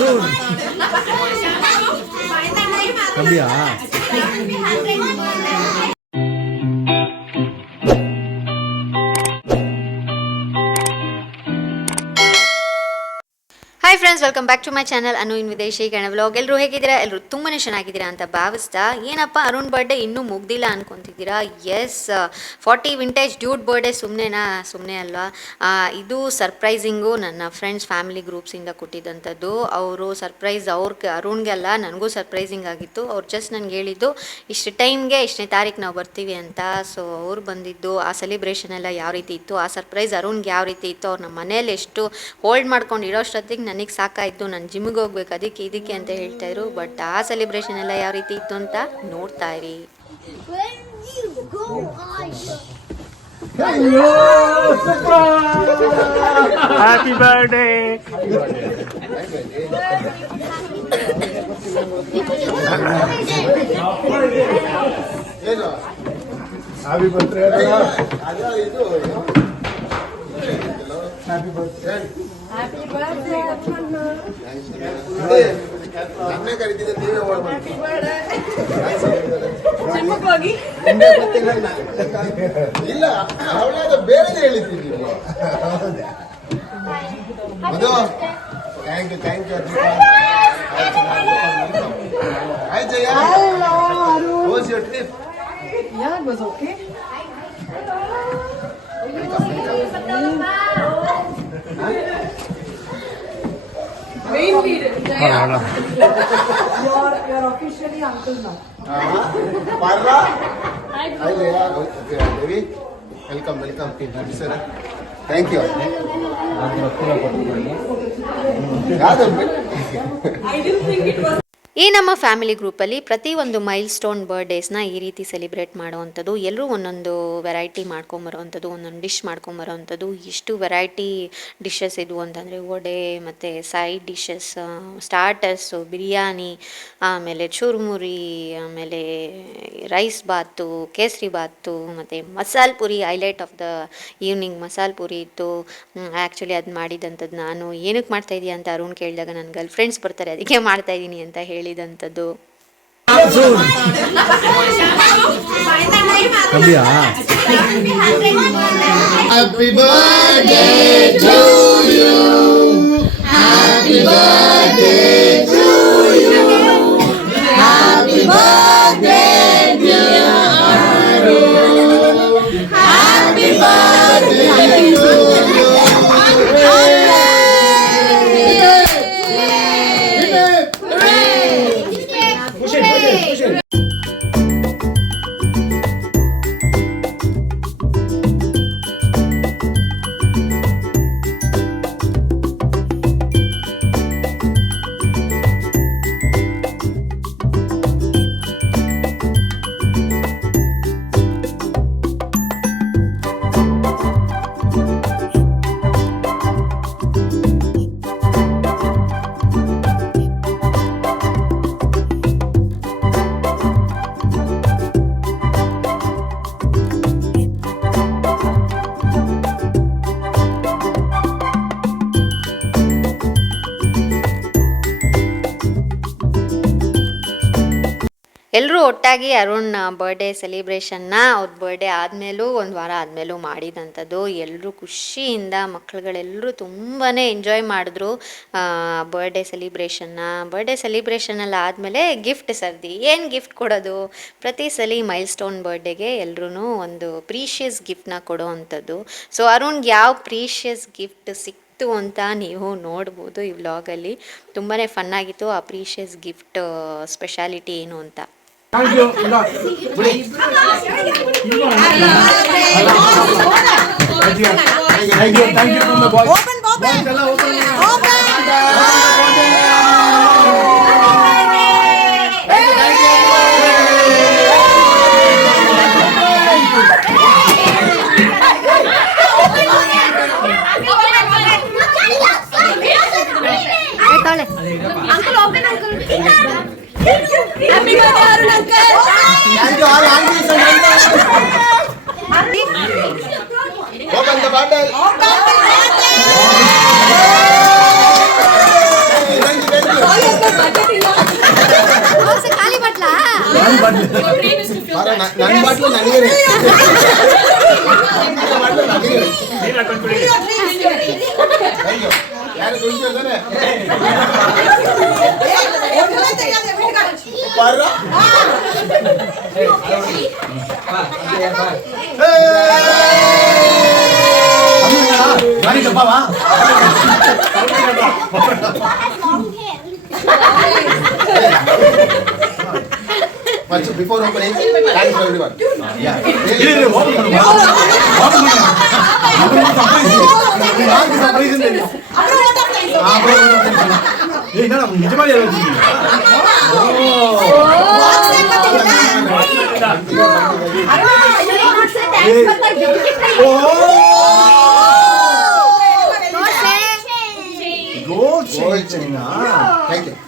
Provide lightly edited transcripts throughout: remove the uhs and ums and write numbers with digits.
Monsoon. அப்படியா? Hi friends, welcome back to my channel Anu in ವಿದೇಶಿ Kannada vlog. ಎಲ್ಲರೂ ಹೇಗಿದ್ದೀರಾ? ಎಲ್ಲರೂ ತುಂಬಾ ಚೆನ್ನಾಗಿದ್ದೀರಾ ಅಂತ ಭಾವಿಸ್ತಾ, ಏನಪ್ಪ ಅರುಣ್ ಬರ್ಡೇ ಇನ್ನೂ ಮುಗ್ದಿಲ್ಲ ಅನ್ಕೊತಿದ್ದೀರಾ? ಎಸ್, 40 ವಿಂಟೇಜ್ ಡ್ಯೂಡ್ ಬರ್ಡೇ ಸುಮ್ಮನೆ ಅಲ್ವಾ. ಇದು ಸರ್ಪ್ರೈಸಿಂಗು ನನ್ನ ಫ್ರೆಂಡ್ಸ್ ಫ್ಯಾಮಿಲಿ ಗ್ರೂಪ್ಸಿಂದ ಕೊಟ್ಟಿದ್ದಂಥದ್ದು. ಅವರು ಸರ್ಪ್ರೈಸ್ ಅರುಣ್ಗೆ ಅಲ್ಲ, ನನಗೂ ಸರ್ಪ್ರೈಸಿಂಗ್ ಆಗಿತ್ತು. ಅವ್ರು ಜಸ್ಟ್ ನನಗೆ ಹೇಳಿದ್ದು ಇಷ್ಟು ಟೈಮ್ಗೆ ಇಷ್ಟನೇ ತಾರೀಕು ನಾವು ಬರ್ತೀವಿ ಅಂತ. ಸೊ ಅವ್ರು ಬಂದಿದ್ದು, ಆ ಸೆಲಿಬ್ರೇಷನ್ ಎಲ್ಲ ಯಾವ ರೀತಿ ಇತ್ತು, ಆ ಸರ್ಪ್ರೈಸ್ ಅರುಣ್ಗೆ ಯಾವ ರೀತಿ ಇತ್ತು, ಅವ್ರು ನಮ್ಮ ಮನೇಲಿ ಎಷ್ಟು ಹೋಲ್ಡ್ ಮಾಡ್ಕೊಂಡು ಇರೋಷ್ಟೊತ್ತಿಗೆ ನನಗೆ ಸಾಕಾಯಿತು, ನಾನು ಜಿಮ್ಗೆ ಹೋಗ್ಬೇಕು ಅದಕ್ಕೆ ಇದಕ್ಕೆ ಅಂತ ಹೇಳ್ತಾಯಿದ್ರು. ಬಟ್ ಆ ಸೆಲಿಬ್ರೇಷನ್ ಎಲ್ಲ ಯಾವ ರೀತಿ ಇತ್ತು ಅಂತ ನೋಡ್ತಾ ಇರಿ. Happy birthday. Happy birthday. Happy birthday. Happy birthday Appanna. ನನ್ನೇ ಕರೀತಿದ್ದೆ, ನೀವೇ ಓಡ್ ಮಾಡಿ. ಜಿಮ್ಗೆ ಹೋಗಿ ಇಲ್ಲ, ಅವಳಾದ ಬೇರೆ ಹೇಳಿದ್ದೀನಿ. ಅದು thank you Hi Jaya. Hello Arun. How was your trip? Yeah, it was okay. Mainly, you're officially uncle now. Parla. Hi Jaya. Devi. Welcome team. Sir. Thank you. I didn't think it was. ಈ ನಮ್ಮ family ಗ್ರೂಪಲ್ಲಿ ಪ್ರತಿಯೊಂದು mile stone ಬರ್ಡೇಸ್ನ ಈ ರೀತಿ celebrate ಮಾಡೋವಂಥದ್ದು. ಎಲ್ಲರೂ ಒಂದೊಂದು variety ಮಾಡ್ಕೊಂಬರೋವಂಥದ್ದು, ಒಂದೊಂದು dish ಮಾಡ್ಕೊಂಬರೋವಂಥದ್ದು. ಎಷ್ಟು ವೆರೈಟಿ ಡಿಶಸ್ ಇದ್ವು ಅಂತಂದರೆ ವಡೆ ಮತ್ತು ಸೈಡ್ ಡಿಶಸ್, ಸ್ಟಾರ್ಟರ್ಸು, ಬಿರಿಯಾನಿ, ಆಮೇಲೆ ಚುರುಮುರಿ, ಆಮೇಲೆ ರೈಸ್ ಬಾತು, ಕೇಸರಿ ಬಾತು, ಮತ್ತು ಮಸಾಲೆ Puri. Highlight of the evening ಮಸಾಲೆ ಪುರಿ ಇತ್ತು. ಆ್ಯಕ್ಚುಲಿ ಅದು ಮಾಡಿದಂಥದ್ದು ನಾನು. ಏನಕ್ಕೆ ಮಾಡ್ತಾಯಿದ್ದೀಯ ಅಂತ ಅರುಣ್ ಕೇಳಿದಾಗ ನನ್ನ ಗರ್ಲ್ ಫ್ರೆಂಡ್ಸ್ ಬರ್ತಾರೆ ಅದಕ್ಕೆ ಮಾಡ್ತಾಯಿದ್ದೀನಿ ಅಂತ ಹೇಳಿದಂಥದ್ದು. அப்படியா? Happy birthday to you. Happy birthday to you. Happy birthday dear Arun. Happy birthday to you. ಎಲ್ಲರೂ ಒಟ್ಟಾಗಿ ಅರುಣ್ ಬರ್ಡೇ ಸೆಲಿಬ್ರೇಷನ್ನ ಅವ್ರ ಬರ್ಡೇ ಆದಮೇಲೂ ಒಂದು ವಾರ ಆದಮೇಲೂ ಮಾಡಿದಂಥದ್ದು. ಎಲ್ಲರೂ ಖುಷಿಯಿಂದ, ಮಕ್ಕಳುಗಳೆಲ್ಲರೂ ತುಂಬಾ ಎಂಜಾಯ್ ಮಾಡಿದ್ರು ಬರ್ಡೇ ಸೆಲಿಬ್ರೇಷನಲ್ಲಿ ಆದಮೇಲೆ ಗಿಫ್ಟ್ ಸರ್ದಿ. ಏನು ಗಿಫ್ಟ್ ಕೊಡೋದು? ಪ್ರತಿ ಸಲ ಮೈಲ್ ಸ್ಟೋನ್ ಬರ್ಡೇಗೆ ಎಲ್ಲರೂ ಒಂದು ಪ್ರೀಷಿಯಸ್ ಗಿಫ್ಟ್ನ ಕೊಡೋ ಅಂಥದ್ದು. ಸೊ ಅರುಣ್ಗೆ ಯಾವ ಪ್ರೀಷಿಯಸ್ ಗಿಫ್ಟ್ ಸಿಕ್ತು ಅಂತ ನೀವು ನೋಡ್ಬೋದು ಈ ವ್ಲಾಗಲ್ಲಿ. ತುಂಬಾ ಫನ್ನಾಗಿತ್ತು ಆ ಪ್ರೀಷಿಯಸ್ ಗಿಫ್ಟ್ ಸ್ಪೆಷಾಲಿಟಿ ಏನು ಅಂತ. Thank you. Thank you from the boys. Open. Uncle, open. Happy birthday Arun uncle. Thank you all aunties and uncles. Open the bottle. Thank you. ನನ್ನ ಬಾಟ್ಲು ನನಗೆ ನೀನ್ ಹಾಕೊಂಡ್ಬಿಡಿ. ಅಯ್ಯೋ ಯಾರು ದುಡ್ಡಿರ್ತಾನೆ ಬರ್ರ Before opening, thanks for everyone. Yeah.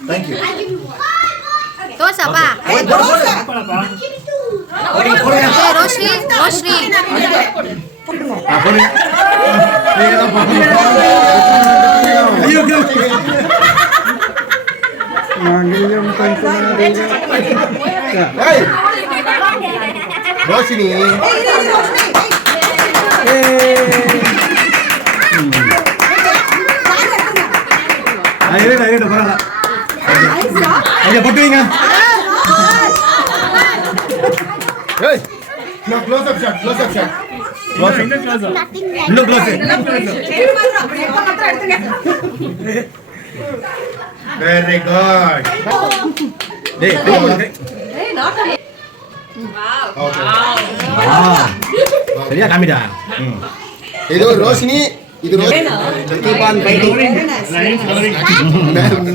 Thank you. ತೋರ್ಸಪ್ಪ. Roshni Roshni Roshini close up shot ಇನ್ನೂ close. Very good ಇದು ರೋಶಿನಿ ಇದು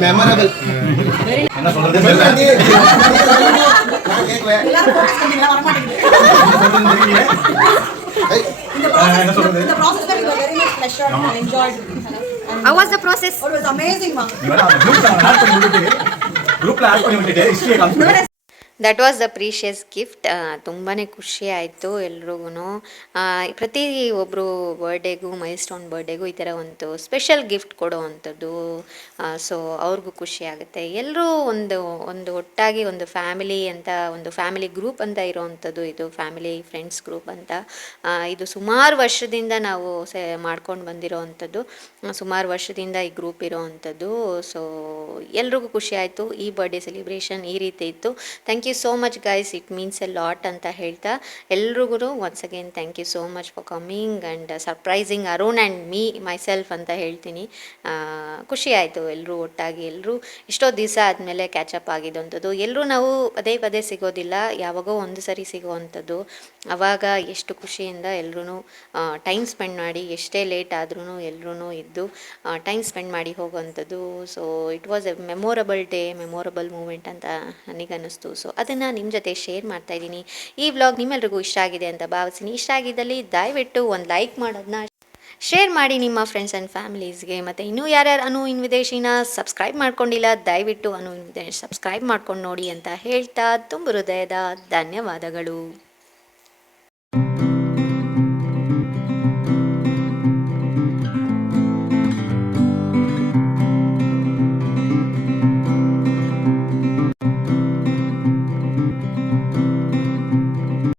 memorable How was the process? It was amazing, ma. That was the precious gift. ತುಂಬಾ ಖುಷಿ ಆಯಿತು ಎಲ್ರಿಗೂ. ಪ್ರತಿ ಒಬ್ಬರು ಬರ್ಡೇಗೂ ಮೈಲ್ಸ್ಟೋನ್ ಬರ್ಡೇಗೂ ಈ ಥರ ಒಂದು ಸ್ಪೆಷಲ್ ಗಿಫ್ಟ್ ಕೊಡೋ ಅಂಥದ್ದು. ಸೊ ಅವ್ರಿಗೂ ಖುಷಿ ಆಗುತ್ತೆ. ಎಲ್ಲರೂ ಒಂದು ಒಟ್ಟಾಗಿ ಒಂದು ಫ್ಯಾಮಿಲಿ ಅಂತ, ಒಂದು ಫ್ಯಾಮಿಲಿ ಗ್ರೂಪ್ ಅಂತ ಇರೋವಂಥದ್ದು. ಇದು ಫ್ಯಾಮಿಲಿ ಫ್ರೆಂಡ್ಸ್ ಗ್ರೂಪ್ ಅಂತ. ಇದು ಸುಮಾರು ವರ್ಷದಿಂದ ನಾವು ಮಾಡ್ಕೊಂಡು ಬಂದಿರೋ ಅಂಥದ್ದು. ಸುಮಾರು ವರ್ಷದಿಂದ ಈ ಗ್ರೂಪ್ ಇರೋ ಅಂಥದ್ದು. ಸೊ ಎಲ್ರಿಗೂ ಖುಷಿ ಆಯಿತು. ಈ ಬರ್ಡೇ ಸೆಲಿಬ್ರೇಷನ್ ಈ ರೀತಿ ಇತ್ತು. Thank you so much guys, it means a lot ಅಂತ ಹೇಳ್ತಾ ಎಲ್ರಿಗೂ once again thank you so much for coming and surprising Arun and me myself ಅಂತ ಹೇಳ್ತೀನಿ. ಖುಷಿ ಆಯಿತು ಎಲ್ಲರೂ ಒಟ್ಟಾಗಿ, ಎಲ್ಲರೂ ಎಷ್ಟೋ ದಿವಸ ಆದಮೇಲೆ ಕ್ಯಾಚಪ್ ಆಗಿದ್ದಂಥದ್ದು. ಎಲ್ಲರೂ ನಾವು ಪದೇ ಪದೇ ಸಿಗೋದಿಲ್ಲ, ಯಾವಾಗೋ ಒಂದು ಸರಿ ಸಿಗೋವಂಥದ್ದು. ಆವಾಗ ಎಷ್ಟು ಖುಷಿಯಿಂದ ಎಲ್ಲರೂ ಟೈಮ್ ಸ್ಪೆಂಡ್ ಮಾಡಿ, ಎಷ್ಟೇ ಲೇಟ್ ಆದ್ರೂ ಎಲ್ಲರೂ ಇದ್ದು ಟೈಮ್ ಸ್ಪೆಂಡ್ ಮಾಡಿ ಹೋಗುವಂಥದ್ದು. So it was a memorable day, memorable moment ಅಂತ ನನಗನ್ನಿಸ್ತು. ಸೊ ಅದನ್ನು ನಿಮ್ಮ ಜೊತೆ ಶೇರ್ ಮಾಡ್ತಾಯಿದ್ದೀನಿ. ಈ ವ್ಲಾಗ್ ನಿಮ್ಮೆಲ್ರಿಗೂ ಇಷ್ಟ ಆಗಿದೆ ಅಂತ ಭಾವಿಸ್ತೀನಿ. ಇಷ್ಟ ಆಗಿದ್ದಲ್ಲಿ ದಯವಿಟ್ಟು ಒಂದು ಲೈಕ್ ಮಾಡೋದನ್ನ ಶೇರ್ ಮಾಡಿ ನಿಮ್ಮ ಫ್ರೆಂಡ್ಸ್ ಆ್ಯಂಡ್ ಫ್ಯಾಮಿಲೀಸ್ಗೆ. ಮತ್ತು ಇನ್ನೂ ಯಾರ್ಯಾರು ಅನು ಇನ್ವಿಟೇಷನ್ನ ಸಬ್ಸ್ಕ್ರೈಬ್ ಮಾಡ್ಕೊಂಡಿಲ್ಲ, ದಯವಿಟ್ಟು ಅನು ಇನ್ವಿಟೇಷನ್ ಸಬ್ಸ್ಕ್ರೈಬ್ ಮಾಡ್ಕೊಂಡು ನೋಡಿ ಅಂತ ಹೇಳ್ತಾ ತುಂಬ ಹೃದಯದ ಧನ್ಯವಾದಗಳು.